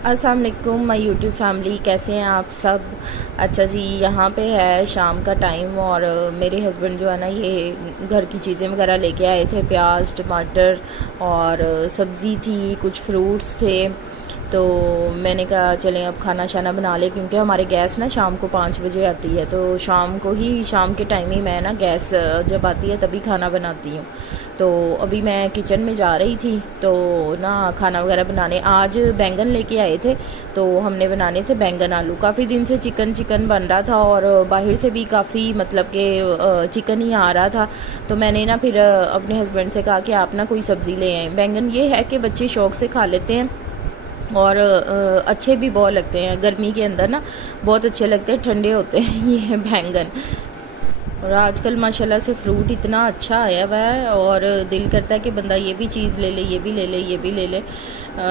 अस्सलाम वालेकुम my YouTube family, कैसे हैं आप सब। अच्छा जी, यहाँ पे है शाम का टाइम और मेरे हस्बैंड जो है ना ये घर की चीज़ें वगैरह लेके आए थे। प्याज, टमाटर और सब्ज़ी थी, कुछ फ्रूट्स थे। तो मैंने कहा चलें अब खाना शाना बना लें, क्योंकि हमारे गैस ना शाम को 5 बजे आती है। तो शाम के टाइम ही मैं ना गैस जब आती है तभी खाना बनाती हूँ। तो अभी मैं किचन में जा रही थी तो ना खाना वगैरह बनाने। आज बैंगन लेके आए थे तो हमने बनाने थे बैंगन आलू। काफ़ी दिन से चिकन चिकन बन रहा था और बाहर से भी काफ़ी मतलब कि चिकन ही आ रहा था। तो मैंने ना फिर अपने हस्बैंड से कहा कि आप ना कोई सब्ज़ी ले आएँ। बैंगन ये है कि बच्चे शौक़ से खा लेते हैं और अच्छे भी बहुत लगते हैं। गर्मी के अंदर ना बहुत अच्छे लगते हैं, ठंडे होते हैं ये बैंगन। और आजकल माशाल्लाह से फ्रूट इतना अच्छा आया हुआ है और दिल करता है कि बंदा ये भी चीज़ ले ले, ये भी ले ले, ये भी ले ले।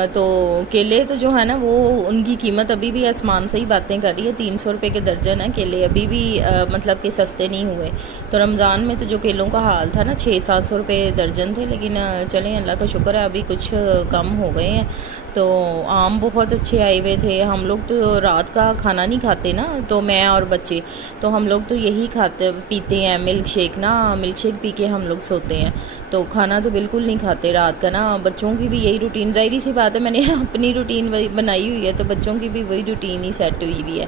तो केले तो जो है ना वो उनकी कीमत अभी भी आसमान से ही बातें कर रही है। 300 रुपये के दर्जन है केले, अभी भी मतलब कि सस्ते नहीं हुए। तो रमज़ान में तो जो केलों का हाल था ना 600-700 रुपये दर्जन थे, लेकिन चलें अल्लाह का शुक्र है अभी कुछ कम हो गए हैं। तो आम बहुत अच्छे आए हुए थे। हम लोग तो रात का खाना नहीं खाते ना, तो मैं और बच्चे तो हम लोग तो यही खाते पीते हैं मिल्क शेक ना। मिल्क शेक पी के हम लोग सोते हैं, तो खाना तो बिल्कुल नहीं खाते रात का ना। बच्चों की भी यही रूटीन, ज़ाहिर सी बात है मैंने अपनी रूटीन बनाई हुई है, तो बच्चों की भी वही रूटीन ही सेट हुई हुई है।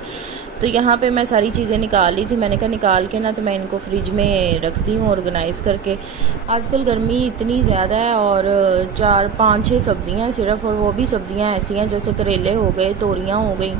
तो यहाँ पे मैं सारी चीज़ें निकाल ली थी। मैंने कहा निकाल के ना तो मैं इनको फ्रिज में रखती हूँ ऑर्गेनाइज़ करके। आजकल गर्मी इतनी ज़्यादा है और 4-5-6 सब्ज़ियाँ हैं सिर्फ़, और वो भी सब्ज़ियाँ ऐसी हैं जैसे करेले हो गए, तोरियाँ हो गई।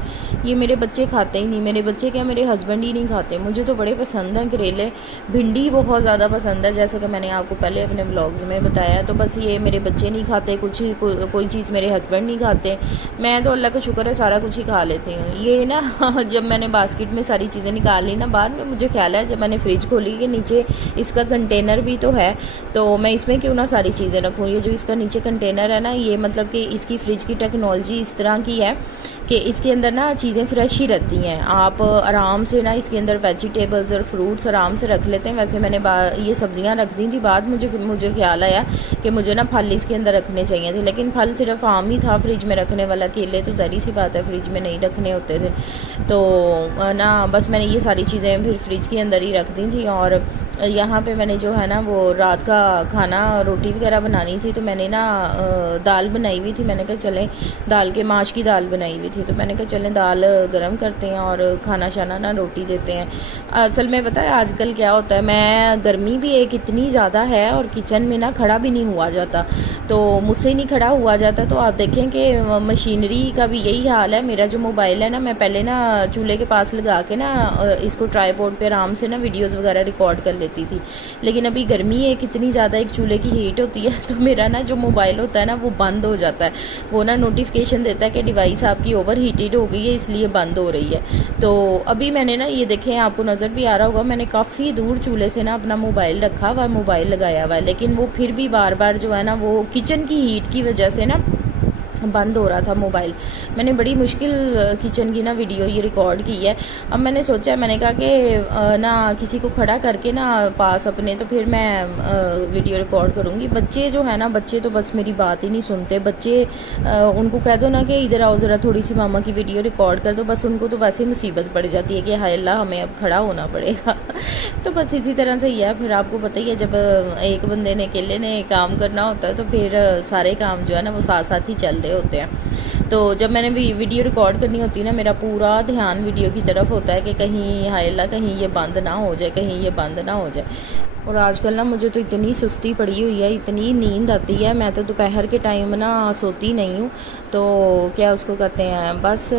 ये मेरे बच्चे खाते ही नहीं। मेरे बच्चे क्या, मेरे हस्बैंड ही नहीं खाते। मुझे तो बड़े पसंद हैं करेले। भिंडी बहुत ज़्यादा पसंद है, जैसे कि मैंने आपको पहले अपने व्लॉग्स में बताया। तो बस ये मेरे बच्चे नहीं खाते, कोई चीज़ मेरे हस्बैंड नहीं खाते। मैं तो अल्लाह का शुक्र है सारा कुछ ही खा लेती हूँ। ये ना जब मैंने बास्केट में सारी चीज़ें निकाल ली ना, बाद में मुझे ख्याल है जब मैंने फ्रिज खोली कि नीचे इसका कंटेनर भी तो है, तो मैं इसमें क्यों ना सारी चीज़ें रखूँ। ये जो इसका नीचे कंटेनर है ना, ये मतलब कि इसकी फ्रिज की टेक्नोलॉजी इस तरह की है कि इसके अंदर ना चीज़ें फ्रेश ही रहती हैं। आप आराम से ना इसके अंदर वेजिटेबल्स और फ्रूट्स आराम से रख लेते हैं। वैसे मैंने ये सब्ज़ियां रख दी थी, बाद मुझे ख्याल आया कि मुझे ना फल इसके अंदर रखने चाहिए थे, लेकिन फल सिर्फ आम ही था फ्रिज में रखने वाला। केले तो ज़ाहिर सी बात है फ्रिज में नहीं रखने होते थे। तो ना बस मैंने ये सारी चीज़ें फिर फ्रिज के अंदर ही रख दी थी। और यहाँ पे मैंने जो है ना वो रात का खाना रोटी वगैरह बनानी थी, तो मैंने ना दाल बनाई हुई थी। मैंने कहा चलें दाल के माश की दाल बनाई हुई थी, तो मैंने कहा चलें दाल गरम करते हैं और खाना शाना ना रोटी देते हैं। असल में पता है आजकल क्या होता है, मैं गर्मी भी एक इतनी ज़्यादा है और किचन में ना खड़ा भी नहीं हुआ जाता, तो मुझसे नहीं खड़ा हुआ जाता। तो आप देखें कि मशीनरी का भी यही हाल है। मेरा जो मोबाइल है ना, मैं पहले ना चूल्हे के पास लगा के ना इसको ट्राईपोड पे आराम से ना वीडियोज़ वगैरह रिकॉर्ड कर लेती थी। लेकिन अभी गर्मी है कितनी ज़्यादा, एक चूल्हे की हीट होती है, तो मेरा ना जो मोबाइल होता है ना वो बंद हो जाता है। वो ना नोटिफिकेशन देता है कि डिवाइस आपकी ओवर हीटेड हो गई है, इसलिए बंद हो रही है। तो अभी मैंने ना ये देखें, आपको नज़र भी आ रहा होगा, मैंने काफ़ी दूर चूल्हे से ना अपना मोबाइल रखा हुआ है, मोबाइल लगाया हुआ है, लेकिन वो फिर भी बार बार जो है ना वो किचन की हीट की वजह से ना बंद हो रहा था मोबाइल। मैंने बड़ी मुश्किल किचन की ना वीडियो ये रिकॉर्ड की है। अब मैंने सोचा, मैंने कहा कि ना किसी को खड़ा करके ना पास अपने, तो फिर मैं वीडियो रिकॉर्ड करूँगी। बच्चे जो है ना, बच्चे तो बस मेरी बात ही नहीं सुनते। बच्चे उनको कह दो ना कि इधर आओ ज़रा थोड़ी सी मामा की वीडियो रिकॉर्ड कर दो, बस उनको तो वैसे ही मुसीबत पड़ जाती है कि हाय अल्लाह हमें अब खड़ा होना पड़ेगा तो बस इसी तरह से ही है। फिर आपको पता ही है जब एक बंदे ने अकेले ने काम करना होता है तो फिर सारे काम जो है ना वो साथ साथ ही चल रहे होते हैं। तो जब मैंने भी वीडियो रिकॉर्ड करनी होती है ना, मेरा पूरा ध्यान वीडियो की तरफ होता है कि कहीं हाय अल्लाह कहीं ये बंद ना हो जाए, कहीं ये बंद ना हो जाए। और आजकल ना मुझे तो इतनी सुस्ती पड़ी हुई है, इतनी नींद आती है, मैं तो दोपहर के टाइम ना सोती नहीं हूँ। तो क्या उसको कहते हैं, बस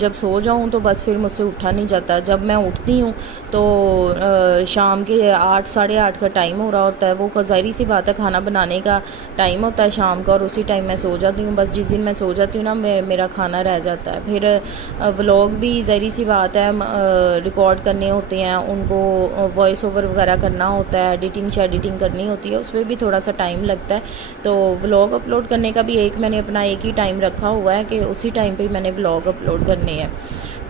जब सो जाऊँ तो बस फिर मुझसे उठा नहीं जाता। जब मैं उठती हूँ तो शाम के 8 साढ़े 8 का टाइम हो रहा होता है। वो ज़ाहिर सी बात है खाना बनाने का टाइम होता है शाम का, और उसी टाइम मैं सो जाती हूँ। बस जिस दिन मैं सो जाती हूँ ना मेरा खाना रह जाता है। फिर व्लॉग भी ज़ाहिर सी बात है रिकॉर्ड करने होते हैं, उनको वॉइस ओवर वगैरह करना होता है, एडिटिंग करनी होती है, उसमें भी थोड़ा सा टाइम लगता है। तो व्लॉग अपलोड करने का भी मैंने अपना एक ही टाइम रखा हुआ है कि उसी टाइम पे मैंने व्लॉग अपलोड करने हैं।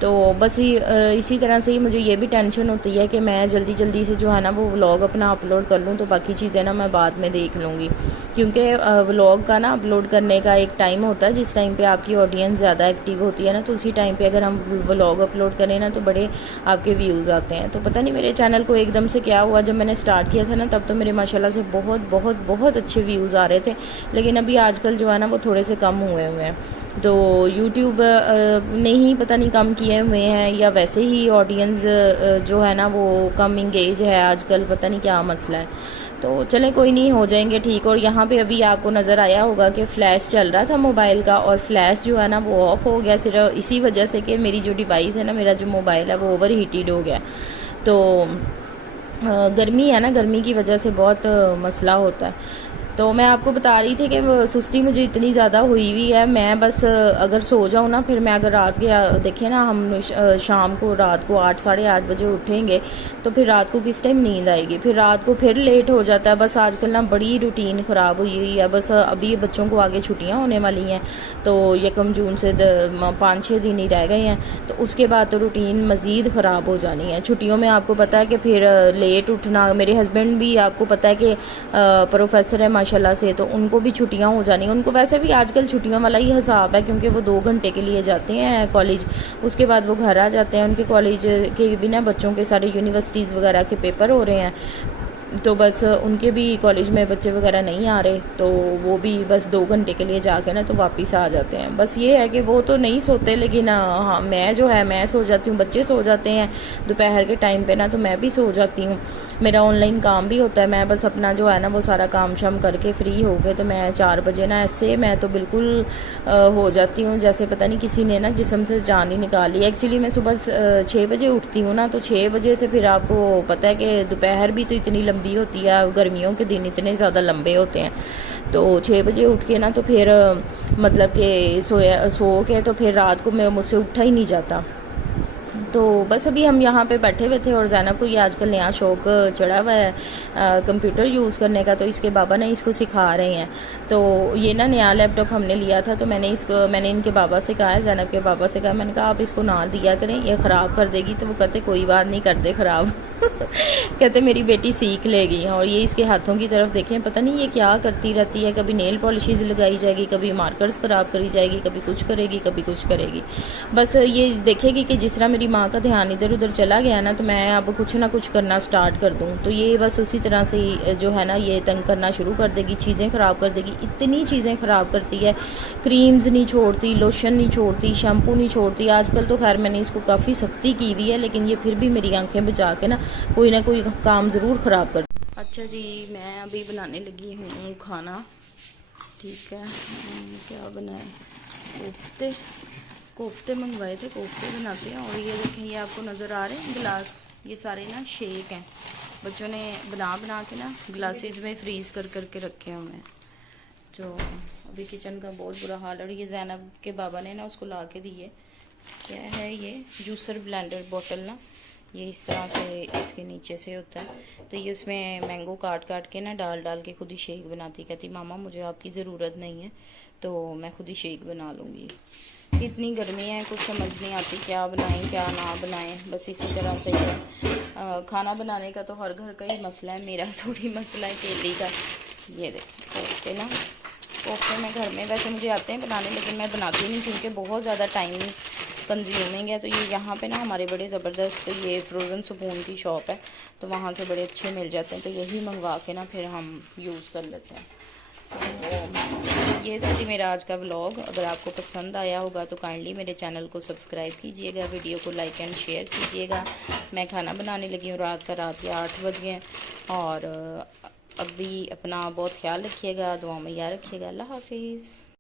तो बस इसी तरह से ही मुझे ये भी टेंशन होती है कि मैं जल्दी जल्दी से जो है ना वो व्लॉग अपना अपलोड कर लूँ, तो बाकी चीज़ें ना मैं बाद में देख लूँगी। क्योंकि व्लॉग का ना अपलोड करने का एक टाइम होता है जिस टाइम पे आपकी ऑडियंस ज़्यादा एक्टिव होती है ना, तो उसी टाइम पे अगर हम व्लॉग अपलोड करें ना तो बड़े आपके व्यूज़ आते हैं। तो पता नहीं मेरे चैनल को एकदम से क्या हुआ, जब मैंने स्टार्ट किया था ना तब तो मेरे माशाल्लाह से बहुत बहुत बहुत अच्छे व्यूज़ आ रहे थे, लेकिन अभी आजकल जो है ना वो थोड़े से कम हुए हुए हैं। तो यूट्यूब ने ही पता नहीं कम किए हुए हैं या वैसे ही ऑडियंस जो है ना वो कम इंगेज है आजकल, पता नहीं क्या मसला है। तो चलें कोई नहीं, हो जाएंगे ठीक। और यहाँ पे अभी आपको नज़र आया होगा कि फ़्लैश चल रहा था मोबाइल का, और फ्लैश जो है ना वो ऑफ़ हो गया सिर्फ इसी वजह से कि मेरी जो डिवाइस है ना, मेरा जो मोबाइल है वो ओवर हीटेड हो गया। तो गर्मी है ना, गर्मी की वजह से बहुत मसला होता है। तो मैं आपको बता रही थी कि सुस्ती मुझे इतनी ज़्यादा हुई हुई है, मैं बस अगर सो जाऊँ ना, फिर मैं अगर रात के देखिए ना हम शाम को रात को 8 साढ़े 8 बजे उठेंगे तो फिर रात को किस टाइम नींद आएगी, फिर रात को फिर लेट हो जाता है। बस आजकल ना बड़ी रूटीन ख़राब हुई हुई है। बस अभी बच्चों को आगे छुट्टियाँ होने वाली हैं, तो 1 जून से 5-6 दिन ही रह गए हैं, तो उसके बाद तो रूटीन मज़ीद ख़राब हो जानी है। छुट्टियों में आपको पता है कि फिर लेट उठना, मेरे हस्बैंड भी आपको पता है कि प्रोफेसर है माशाल्लाह से, तो उनको भी छुट्टियां हो जानी। उनको वैसे भी आजकल छुट्टियों वाला ही हिसाब है, क्योंकि वो 2 घंटे के लिए जाते हैं कॉलेज, उसके बाद वो घर आ जाते हैं। उनके कॉलेज के बिना बच्चों के सारे यूनिवर्सिटीज़ वगैरह के पेपर हो रहे हैं, तो बस उनके भी कॉलेज में बच्चे वगैरह नहीं आ रहे, तो वो भी बस 2 घंटे के लिए जाके ना तो वापस आ जाते हैं। बस ये है कि वो तो नहीं सोते, लेकिन हाँ मैं जो है मैं सो जाती हूँ, बच्चे सो जाते हैं दोपहर के टाइम पे ना, तो मैं भी सो जाती हूँ। मेरा ऑनलाइन काम भी होता है, मैं बस अपना जो है ना वो सारा काम शाम करके फ्री हो गए तो मैं 4 बजे ना ऐसे मैं तो बिल्कुल हो जाती हूँ जैसे पता नहीं किसी ने ना जिस्म से जान ही निकाली। एक्चुअली मैं सुबह 6 बजे उठती हूँ ना, तो 6 बजे से फिर आपको पता है कि दोपहर भी तो इतनी लंबी होती है, गर्मियों के दिन इतने ज़्यादा लंबे होते हैं। तो 6 बजे उठ के ना तो फिर मतलब कि सो के तो फिर रात को मैं मुझसे उठा ही नहीं जाता। तो बस अभी हम यहाँ पे बैठे हुए थे, और ज़ैनब को ये आजकल नया शौक चढ़ा हुआ है कंप्यूटर यूज़ करने का, तो इसके बाबा ने इसको सिखा रहे हैं। तो ये ना नया लैपटॉप हमने लिया था, तो मैंने इनके बाबा से कहा है, ज़ैनब के बाबा से कहा, मैंने कहा आप इसको ना दिया करें, ये ख़राब कर देगी। तो वो कहते कोई बात नहीं, कर दे ख़राब कहते मेरी बेटी सीख लेगी। और ये इसके हाथों की तरफ देखें, पता नहीं ये क्या करती रहती है, कभी नेल पॉलिशेज़ लगाई जाएगी, कभी मार्कर्स ख़राब करी जाएगी, कभी कुछ करेगी कभी कुछ करेगी। बस ये देखेगी कि जिस तरह मेरी माँ का ध्यान इधर उधर चला गया ना, तो मैं अब कुछ ना कुछ करना स्टार्ट कर दूँ, तो ये बस उसी तरह से जो है ना ये तंग करना शुरू कर देगी, चीज़ें ख़राब कर देगी। इतनी चीज़ें ख़राब करती है, क्रीम्स नहीं छोड़ती, लोशन नहीं छोड़ती, शैम्पू नहीं छोड़ती। आजकल तो खैर मैंने इसको काफ़ी सख्ती की हुई है, लेकिन ये फिर भी मेरी आंखें बचा के ना कोई काम ज़रूर ख़राब कर। अच्छा जी, मैं अभी बनाने लगी हूँ खाना। ठीक है, क्या बनाए, कोफ्ते मंगवाए थे, कोफ्ते बनाते हैं। और ये देखें, ये आपको नज़र आ रहे हैं गिलास, ये सारे ना शेक हैं, बच्चों ने बना के ना ग्लासेस में फ्रीज़ करके रखे हुए हैं। तो अभी किचन का बहुत बुरा हाल है। और ये ज़ैनब के बाबा ने ना उसको ला के दिए, क्या है ये जूसर ब्लेंडर बॉटल ना, ये इस तरह से इसके नीचे से होता है, तो ये उसमें मैंगो काट के ना डाल के खुद ही शेक बनाती। कहती मामा मुझे आपकी ज़रूरत नहीं है, तो मैं खुद ही शेक बना लूँगी। इतनी गर्मी है, कुछ समझ नहीं आती क्या बनाएं क्या ना बनाएं। बस इसी तरह से खाना बनाने का तो हर घर का ही मसला है, मेरा थोड़ी मसला है केली का। ये देखिए कोफ्ते ना, कोफ्ते मैं घर में वैसे मुझे आते हैं बनाने, लेकिन मैं बनाती नहीं क्योंकि बहुत ज़्यादा टाइम कंज्यूमिंग है। तो ये यहाँ पे ना हमारे बड़े ज़बरदस्त ये फ्रोज़न सुकून की शॉप है, तो वहाँ से बड़े अच्छे मिल जाते हैं, तो यही मंगवा के ना फिर हम यूज़ कर लेते हैं। तो ये थी मेरा आज का व्लॉग। अगर आपको पसंद आया होगा तो काइंडली मेरे चैनल को सब्सक्राइब कीजिएगा, वीडियो को लाइक एंड शेयर कीजिएगा। मैं खाना बनाने लगी हूँ, रात के 8 बज गए, और अभी अपना बहुत ख्याल रखिएगा, दुआ में याद रखिएगा। अल्लाह हाफिज़।